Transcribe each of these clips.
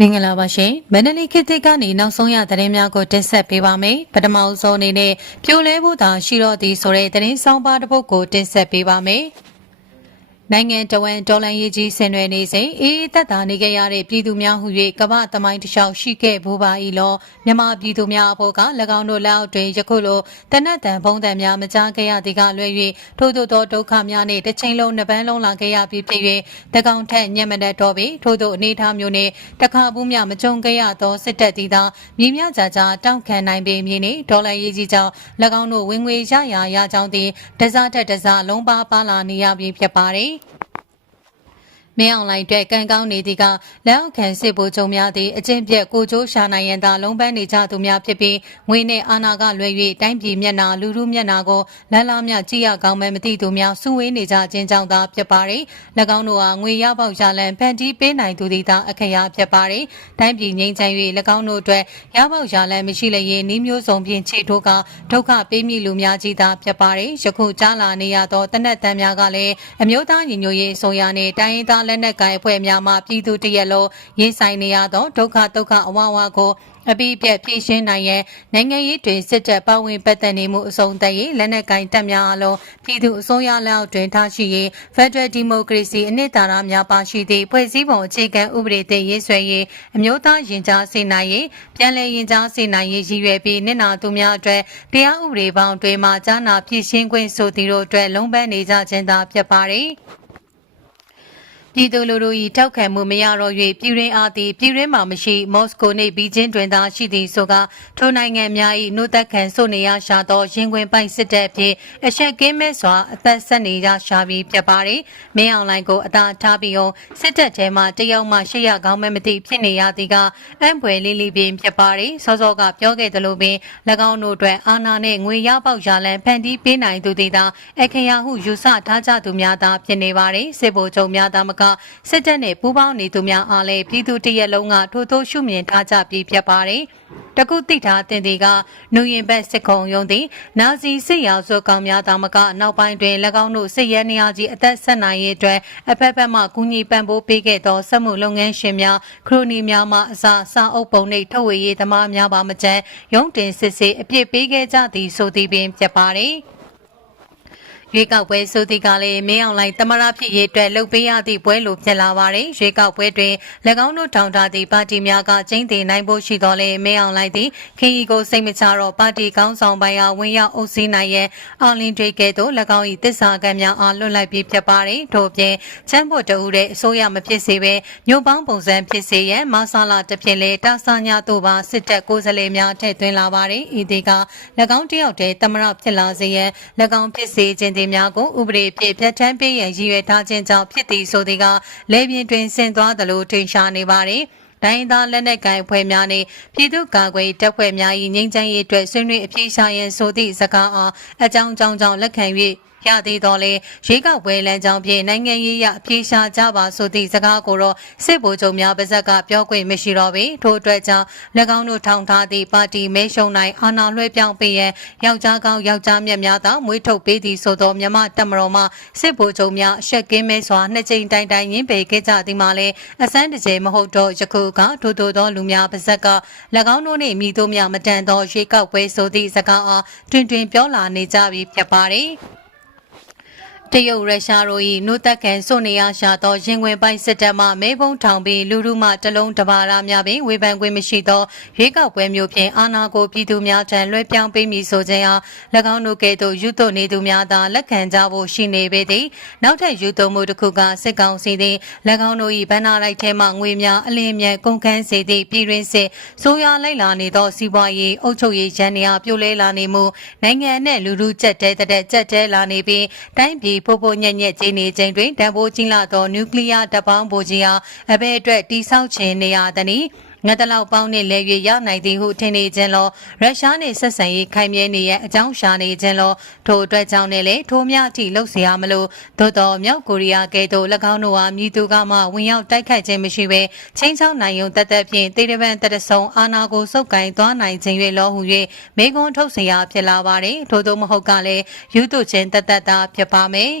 မင်္ဂလာပါရှင်မန္တလေးခေတ်သစ်ကနေနောက်ဆုံးရသတင်းများကိုတင်ဆက်ပေးပါမယ်ပထမအဆုံးအနေနဲ့ပြိုလဲဖို့သာရှိတော့သည်ဆိုတဲ့သတင်းဆောင်ပါတစ်ပုဒ်ကိုတင်ဆက်ပေးပါမယ် နိုင်ငံတော်ဝန်တော်လန်ရေးကြီးဆင်နွှဲနေစဉ်အေးအေးသက်သာနေခဲ့ရတဲ့ပြည်သူများဟု၍ကမ္ဘာသမိုင်းတစ်လျှောက်ရှိခဲ့ဘူးပါ၏လောမြန်မာပြည်သူများအဖို့က၎င်းတို့လက်အောက်တွင်ယခုလိုတနတ်တန်ဘုံတန်များမကြားခဲ့ရသည်ကလွဲ၍ထို့သောသောဒုက္ခများနှင့်တစ်ချိန်လုံးနှစ်ပန်းလုံးလာခဲ့ရပြီးဖြစ်၍တကောင်ထက်ညံ့မတတ်တော့ပေထို့သောအနေအထားမျိုးနှင့်တခါဘူးများမကြုံခဲ့ရသောစစ်တပ်သည်သာမြင်းများကြာကြာတောင့်ခံနိုင်ပေမည်နှင့်ဒေါ်လာရေးကြီးကြောင့်၎င်းတို့ဝင်ငွေရရာရကြောင်းသည်တစားတက်တစားလုံးပါပါလာနေရပြီဖြစ်ပါသည် မင်းအောင်လိုင်းအတွက်ကံကောင်းနေသည်ကလက်အောက်ခံစစ်ဗိုလ်ချုပ်များသည်အကျင့်ပြက်ကိုကျိုးရှာနိုင်ရန်သာလုံးပန်းနေကြသူများဖြစ်ပြီးငွေနှင့်အာဏာကလွယ်၍တိုင်းပြည်မျက်နှာလူလူမျက်နှာကိုလန်းလားမြကြည့်ရကောင်းမှမသိသူများစုဝေးနေကြခြင်းကြောင့်သာဖြစ်ပါသည်၎င်းတို့ဟာငွေရပေါက်ရလန်ဖန်တီးပေးနိုင်သူသည်သာအခရာဖြစ်ပါသည်တိုင်းပြည်ငြိမ်းချမ်း၍၎င်းတို့အတွက်ရပေါက်ရလန်မရှိလျင်နှီးမျိုးစုံဖြင့်ခြေထိုးကဒုက္ခပေးမိလူများကြီးသာဖြစ်ပါသည်ယခုကြားလာနေရသောတနက်တန်များကလည်းအမျိုးသားညီညွတ်ရေးဆိုရနှင့်တိုင်းရင်းသားလက်နက်ကိုင်အဖွဲ့များမှပြည်သူတရက်လုံးရင်ဆိုင်နေရသောဒုက္ခဒုက္ခအဝဝကိုအပိပြက်ဖြည့်ရှင်းနိုင်ရန်နိုင်ငံရေးတွင်စစ်တပ်ပါဝင်ပတ်သက်နေမှုအဆုံးသတ်ရေးလက်နက်ကင်တပ်များအလုံးပြည်သူအစိုးရလက်အောက်တွင်ထားရှိရေး Federal Democracy အနှစ်သာရများပါရှိသည့်ဖွဲ့စည်းပုံအခြေခံဥပဒေသစ်ရေးဆွဲရေးအမျိုးသားရင်ကြားစေနိုင်ရေးပြည်내ရင်ကြားစေနိုင်ရေးရည်ရွယ်ပြီးနှစ်နာသူများအတွက်တရားဥပဒေပေါင်းတွင်မှကြားနာဖြည့်ရှင်းခွင့်ဆိုသည်တို့အတွက်လုံးပန်းနေကြခြင်းသာဖြစ်ပါသည် ပြည်သူလူထု၏ထောက်ခံမှုမရတော့၍ပြည်ရင်းအားသည်ပြည်ရင်းမှာမရှိမော်စကိုနှင့်ဘီဂျင်းတွင်သာရှိသည်ဆိုကထိုနိုင်ငံများ၏နှုတ်သက်ခံဆိုနေရရှာသောရင်ခွင်ပိုက်စစ်တပ်အဖြစ်အရှက်ကင်းမဲ့စွာအသက်ဆက်နေရရှာပြီးဖြစ်ပါသည်မင်းအောင်လိုင်းကိုအသာထားပြီးအောင်စစ်တပ်ထဲမှတယောက်မှရှိရကောင်းမဲ့မသိဖြစ်နေရသည်ကအံပွယ်လေးလေးပင်ဖြစ်ပါသည်စောစောကပြောခဲ့သလိုပင်၎င်းတို့အတွက်အာဏာနှင့်ငွေရပေါက်ရလန်ဖန်တီးပေးနိုင်သူသည်သာအခရာဟုယူဆထားကြသူများသာဖြစ်နေပါသည်စစ်ဗိုလ်ချုပ်များသာမကစစ်တပ်နဲ့ပူးပေါင်းနေသူများအားလည်းပြည်သူတရက်လုံးကထိုးထိုးရှုမြင်ထားကြပြီးဖြစ်ပါတယ်။တကုတိထားတင်ဒီကနူရင်ဘက်စစ်ခုံယုံသည်နာဇီစစ်ရာဇဝကောင်များသာမကနောက်ပိုင်းတွင်၎င်းတို့စစ်ရဲနေရာကြီးအသက်ဆက်နိုင်ရေးအတွက်အဖက်ဖက်မှကူညီပံ့ပိုးပေးခဲ့သောစက်မှုလုပ်ငန်းရှင်များခရိုနီများမှအစားစာအုပ်ပုံနှင့်ထုတ်ဝေရေးသမားများပါမကျန်ရုံးတင်စစ်ဆေးအပြစ်ပေးခဲ့ကြသည်ဆိုသည်ပင်ဖြစ်ပါတယ်။ ရွေးကောက်ပွဲဆိုသည်ကလည်းမင်းအောင်လှိုင်တမရဖြစ်ရေးအတွက်လှုပ်ပေးရသည့်ပွဲလိုဖြစ်လာပါတယ်။ရွေးကောက်ပွဲတွင်၎င်းတို့ထောင်ထားသည့်ပါတီများကကျင်းတည်နိုင်ဖို့ရှိတော်လဲမင်းအောင်လှိုင်သည်ခရီးကိုစိတ်မချတော့ပါတီကောင်းဆောင်ပိုင်းအားဝင်ရောက်အုပ်စီးနိုင်ရန်အောင်လင်းတွေကဲ့သို့၎င်း၏တစ္ဆာကံများအားလွတ်လိုက်ပြီးဖြစ်ပါတယ်။ထို့ပြင်ချမ်းဖို့တအူတဲ့အစိုးရမဖြစ်စေဘဲမြို့ပေါင်းပုံစံဖြစ်စေရန်မဆလာတစ်ဖြစ်လဲတာဆာညာတို့ပါစစ်တပ်ကိုယ်စားလှယ်များထည့်သွင်းလာပါတယ်။ဤဒီက၎င်းတယောက်တည်းတမရဖြစ်လာစေရန်၎င်းဖြစ်စေခြင်းသည်များကိုဥပဒေဖြင့်ပြဋ္ဌာန်းပေးရန်ရည်ရွယ်ထားခြင်းကြောင့်ဖြစ်သည်ဆိုသည်ကလေပြင်းတွင်ဆင်သွားသလိုထင်ရှားနေပါသည်တိုင်းသားလက်နက်ကိုင်ဖွဲ့များနှင့်ပြည်သူ့ကာကွယ်တပ်ဖွဲ့များ၏ငြိမ်းချမ်းရေးအတွက်ဆွေးနွေးအပြေရှားရန်ဆိုသည့်စကားအားအကြောင်းကြောင့်ကြောင့်လက်ခံ၍ ရသေးတော်လဲရေကောက်ပွဲလမ်းကြောင်းဖြင့်နိုင်ငံရေးရအပြေရှားကြပါဆိုသည့်စကားကိုတော့စစ်ဗိုလ်ချုပ်များပါဇက်ကပြောခွင့်မရှိတော့ပေထို့အတွက်ကြောင့်၎င်းတို့ထောင်ထားသည့်ပါတီမဲရှုံနိုင်အာဏာလွှဲပြောင်းပေးရန်ယောက်ျားကောင်းယောက်ျားမြတ်များသာမွေးထုတ်ပေးသည်ဆိုသောမြမတက်မတော်မှစစ်ဗိုလ်ချုပ်များအရှက်ကင်းမဲစွာနှစ်ကြိမ်တိုင်တိုင်ရင်းပယ်ခဲ့ကြသည်မှာလည်းအစမ်းတကြဲမဟုတ်တော့ယခုကထို့ထို့သောလူများပါဇက်က၎င်းတို့နှင့်မိတို့များမတန်သောရေကောက်ပွဲဆိုသည့်စကားအားတွင်တွင်ပြောလာနေကြပြီဖြစ်ပါတယ် တရုတ်ရုရှားတို့၏နှုတ်သက်ခံစွနေရရှာသောရင်ဝင်ပိုင်စစ်တပ်မှမဲဘုံထောင်ပြီးလူလူမှတလုံးတပါးရာများပင်ဝေဖန်ခွင့်မရှိသောရွေးကောက်ပွဲမျိုးဖြင့်အာဏာကိုပြည်သူများထံလွှဲပြောင်းပေးမည်ဆိုခြင်းအား၎င်းတို့ကဲ့သို့ယူသွနေသူများသာလက်ခံကြဖို့ရှိနေပေသည်နောက်ထပ်ယူသွမှုတစ်ခုကစစ်ကောင်စီသည်၎င်းတို့၏ဗန္နာလိုက်ထဲမှငွေများအလင်းမြန်ကုန်ခန်းစေသည့်ပြည်တွင်းစစ်ဆိုးရွားလိုက်လာနေသောစီးပွားရေးအုပ်ချုပ်ရေးရန်နေအားပြိုလဲလာနေမှုနိုင်ငံနဲ့လူလူကြက်တဲတဲ့ကြက်တဲလာနေပြီးတိုင်းပြည်ဖိုးဖိုးညက်ညက်ကြီးနေချိန်တွင်တံပိုးကြီးလာသောနျူကလ িয়ার တပ်ပေါင်းဗိုလ်ကြီးအားအဘဲအတွက်တိဆောက်ခြင်းနေရသည်။ ငတ်တလောက်ပေါင်းနဲ့လဲ၍ရောက်နိုင်သည်ဟုထင်နေခြင်းလောရုရှားနှင့်ဆက်ဆံရေးခိုင်မြဲနေရန်အကြောင်းရှာနေခြင်းလောထိုအတွက်ကြောင့်လည်းထိုများအထိလှုပ်ရှားမလို့သို့တော်မြောက်ကိုရီးယားကဲ့သို့၎င်းတို့အားမြည်သူကမှဝင်ရောက်တိုက်ခိုက်ခြင်းမရှိဘဲချင်းချောင်းနိုင်ုံတက်တက်ဖြင့်တေတပန်တက်တဆုံအာနာကိုစုပ်ကင်သွားနိုင်ခြင်း၍လောဟု၍မေကွန်းထုတ်စရာဖြစ်လာပါတယ်ထို့သောမဟုတ်ကလည်းယူတုချင်းတက်တက်သာဖြစ်ပါမယ်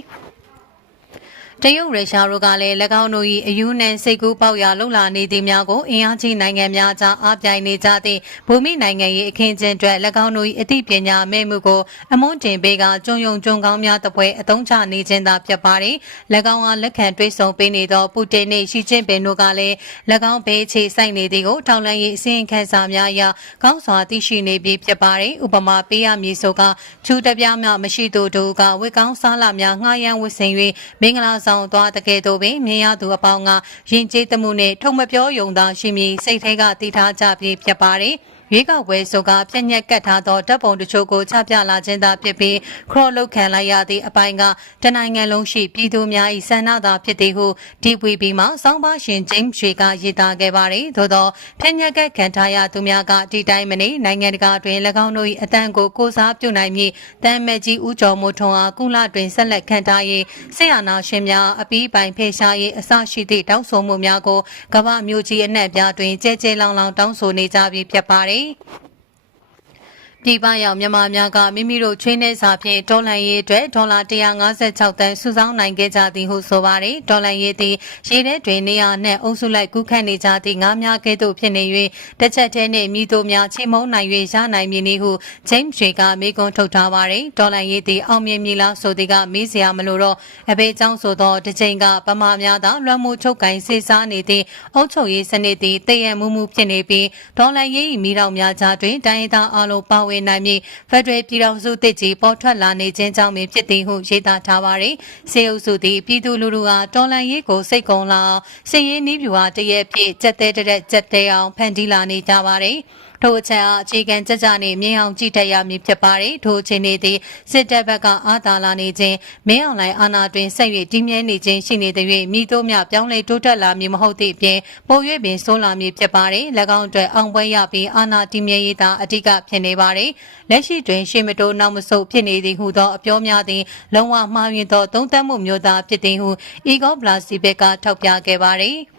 တရုတ်ရုရှားတို့ကလည်း၎င်းတို့၏အယူနှံစိတ်ကူးပေါက်ရာလှုပ်လာနေသည်များကိုအင်အားကြီးနိုင်ငံများကြားအားပြိုင်နေကြသည့်ဘူမိနိုင်ငံ၏အခင်းကျင်းအတွက်၎င်းတို့၏အသိပညာမဲ့မှုကိုအမွန်းတင်ပေးကကျွံယုံကျွံကောင်းများတပွဲအသုံးချနေခြင်းသာဖြစ်ပါသည်၎င်းအားလက်ခံတွေးဆောင်ပေးနေသောပူတင်နှင့်ရှီကျင့်ပင်တို့ကလည်း၎င်းဘေးခြေဆိုင်နေသည်ကိုထောက်လှမ်းရေးအစီရင်ခံစာများအရကောင်းစွာသိရှိနေပြီဖြစ်ပါသည်ဥပမာပေးရမည်ဆိုကချူတပြားများမရှိသူတို့ကဝေကောင်းစားလာများငှားရမ်းဝစ်ဆင်၍မင်္ဂလာဆောင်သွားတကယ်တော့ပင်မြင်ရသူအပေါင်းကယဉ်ကျေးသမှုနှင့်ထုံမပြောယုံသာရှိမည်စိတ်ထဲကတည်ထားကြပြီဖြစ်ပါသည် ရွေးကောက်ပွဲဆိုကပြက်ညက်ကတ်ထားသောတပ်ပုံတချို့ကိုချပြလာခြင်းသာဖြစ်ပြီးခရော့လုတ်ခံလိုက်ရသည့်အပိုင်းကတနိုင်ငံလုံးရှိပြည်သူများ၏ဆန္ဒသာဖြစ်သည်ဟု DVB မှစောင်းပါရှင်ဂျိမ်းရွှေကရေးသားခဲ့ပါသည်သို့သောပြက်ညက်ကတ်ခံထားရသူများကဒီတိုင်းမနေနိုင်ငံတကာတွင်၎င်းတို့၏အတန်ကိုကိုစားပြုနိုင်မည်တမ်းမဲ့ကြီးဦးကျော်မိုးထွန်းအားကုလတွင်ဆက်လက်ခံထားရေးဆရာနာရှင်များအပီးပိုင်ဖေရှားရေးအစရှိသည့်တောင်းဆိုမှုများကိုကမ္ဘာမျိုးကြီးအနှံ့ပြားတွင်ကြဲကြဲလောင်လောင်တောင်းဆိုနေကြပြီဖြစ်ပါသည် right? ပြည်ပရောက်မြန်မာများကမိမိတို့ချွေးနှဲစာဖြင့်ဒေါ်လာရေးအတွက်ဒေါ်လာ156တန်းစုဆောင်းနိုင်ခဲ့ကြသည်ဟုဆိုပါတယ်ဒေါ်လာရေးသည်ရေထဲတွင်နေရာနှင့်အုပ်စုလိုက်ကူးခတ်နေကြသည့်ငါးများကဲ့သို့ဖြစ်နေ၍တစ်ချက်တည်းနှင့်မိတို့များချိန်မုံနိုင်၍ရနိုင်မည်နည်းဟုဂျိမ်းဂျေကမေကွန်းထုတ်ထားပါတယ်ဒေါ်လာရေးသည်အောင်မြင်မည်လားဆိုသည်ကမေးစရာမလိုတော့အဘေးကြောင့်ဆိုသောတစ်ချိန်ကပမာများသာလွှမ်းမိုးချုပ်ကင်စေစားနေသည့်အုပ်ချုပ်ရေးစနစ်သည်တည်ရန်မှုမှုဖြစ်နေပြီးဒေါ်လာရေး၏မိတော်များကြားတွင်တိုင်းရင်းသားအလုံးပါဝင်နိုင်မည်ဖက်ဒရယ်ပြည်ထောင်စုတစ်ကြီးပေါ်ထွက်လာနေခြင်းကြောင့်ပင်ဖြစ်သည်ဟုရေးသားထားပါသည်စေအုပ်စုသည်ပြည်သူလူထုကတော်လန်ရေးကိုစိတ်ကုံလာအောင်စည်ရင်းနှီးပြူအားတရက်ဖြစ်ကြက်တဲတဲ့ကြက်တဲအောင်ဖန်တီးလာနေကြပါသည် ထို့အချက်အားအခြေခံကြကြနေမြင်အောင်ကြည့်တတ်ရမည်ဖြစ်ပါတယ်ထို့အချိန်နေသည်စစ်တပ်ဘက်ကအာသာလာနေခြင်းမင်းအောင်လိုင်းအာဏာတွင်ဆက်၍တည်မြဲနေခြင်းရှိနေသည်၍မိတို့များပြောင်းလဲတိုးတက်လာမည်မဟုတ်သည့်အပြင်ပို၍ပင်ဆိုးလာမည်ဖြစ်ပါတယ်၎င်းအတွက်အောင်ပွဲရပြီးအာဏာတည်မြဲရေးသာအဓိကဖြစ်နေပါတယ်လက်ရှိတွင်ရှေ့မတိုးနောက်မဆုတ်ဖြစ်နေသည်ဟုသောအပြောများသည်လုံးဝမှားယွင်းသောသုံးသပ်မှုမျိုးသားဖြစ်သည်ဟု Ego Blasi ဘက်ကထောက်ပြခဲ့ပါတယ်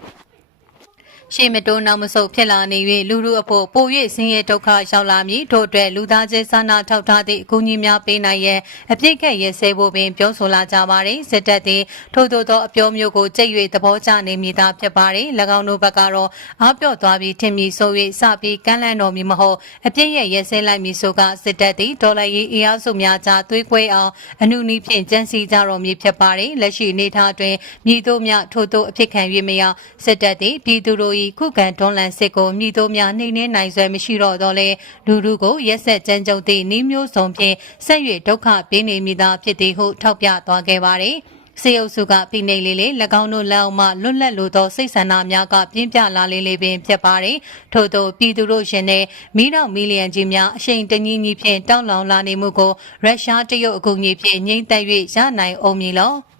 ရှေ့မတိုးနောက်မဆုတ်ဖြစ်လာနေ၍လူလူအဖို့ပို၍ဆင်းရဲဒုက္ခရောက်လာမည်ထို့အတွက်လူသားချင်းစာနာထောက်ထားသည့်အကူအညီများပေးနိုင်ရန်အပြစ်ကဲ့ရဲစဲဖို့ပင်ပြောဆိုလာကြပါသည်စစ်တပ်သည်ထို့သောသောအပြောမျိုးကိုကြိတ်၍သဘောကျနေမည်သာဖြစ်ပါသည်၎င်းတို့ဘက်ကတော့အားပြော့သွားပြီးထင်မည်ဆို၍စပြီးကမ်းလှမ်းတော်မူမဟုတ်အပြစ်ရဲ့ရဲစဲလိုက်မည်ဆိုကစစ်တပ်သည်ဒေါ်လာရေးအင်အားစုများကြားသွေးကွဲအောင်အနုနီးဖြင့်ကြံစည်ကြတော်မူဖြစ်ပါသည်လက်ရှိအနေထားတွင်မြည်တို့များထို့သောအဖြစ်ခံ၍မရစစ်တပ်သည်ပြည်သူတို့၏ခုခံတွန်းလှန်စစ်ကိုမြည်တို့များနှိမ့်နှင်းနိုင်စွဲမရှိတော့တော့လေလူလူကိုရက်ဆက်ကြမ်းကြုတ်သည့်နှီးမျိုးစုံဖြင့်ဆက်၍ဒုက္ခပေးနေမိသားဖြစ်သည်ဟုထောက်ပြသွားခဲ့ပါသည်စေအုပ်စုကဖိနှိပ်လေးလေး၎င်းတို့လက်အောက်မှလွတ်လပ်လိုသောစိတ်ဆန္ဒများကပြင်းပြလာလေးလေးပင်ဖြစ်ပါတယ်။ထို့သောပြည်သူတို့ရှင်တဲ့မိတော့မီလီယံကြီးများအရှိန်တညီညီဖြင့်တောင်းလောင်လာနေမှုကိုရုရှားတရုတ်အကူအညီဖြင့်ငြိမ့်သက်၍ရနိုင်အောင်မည်လော။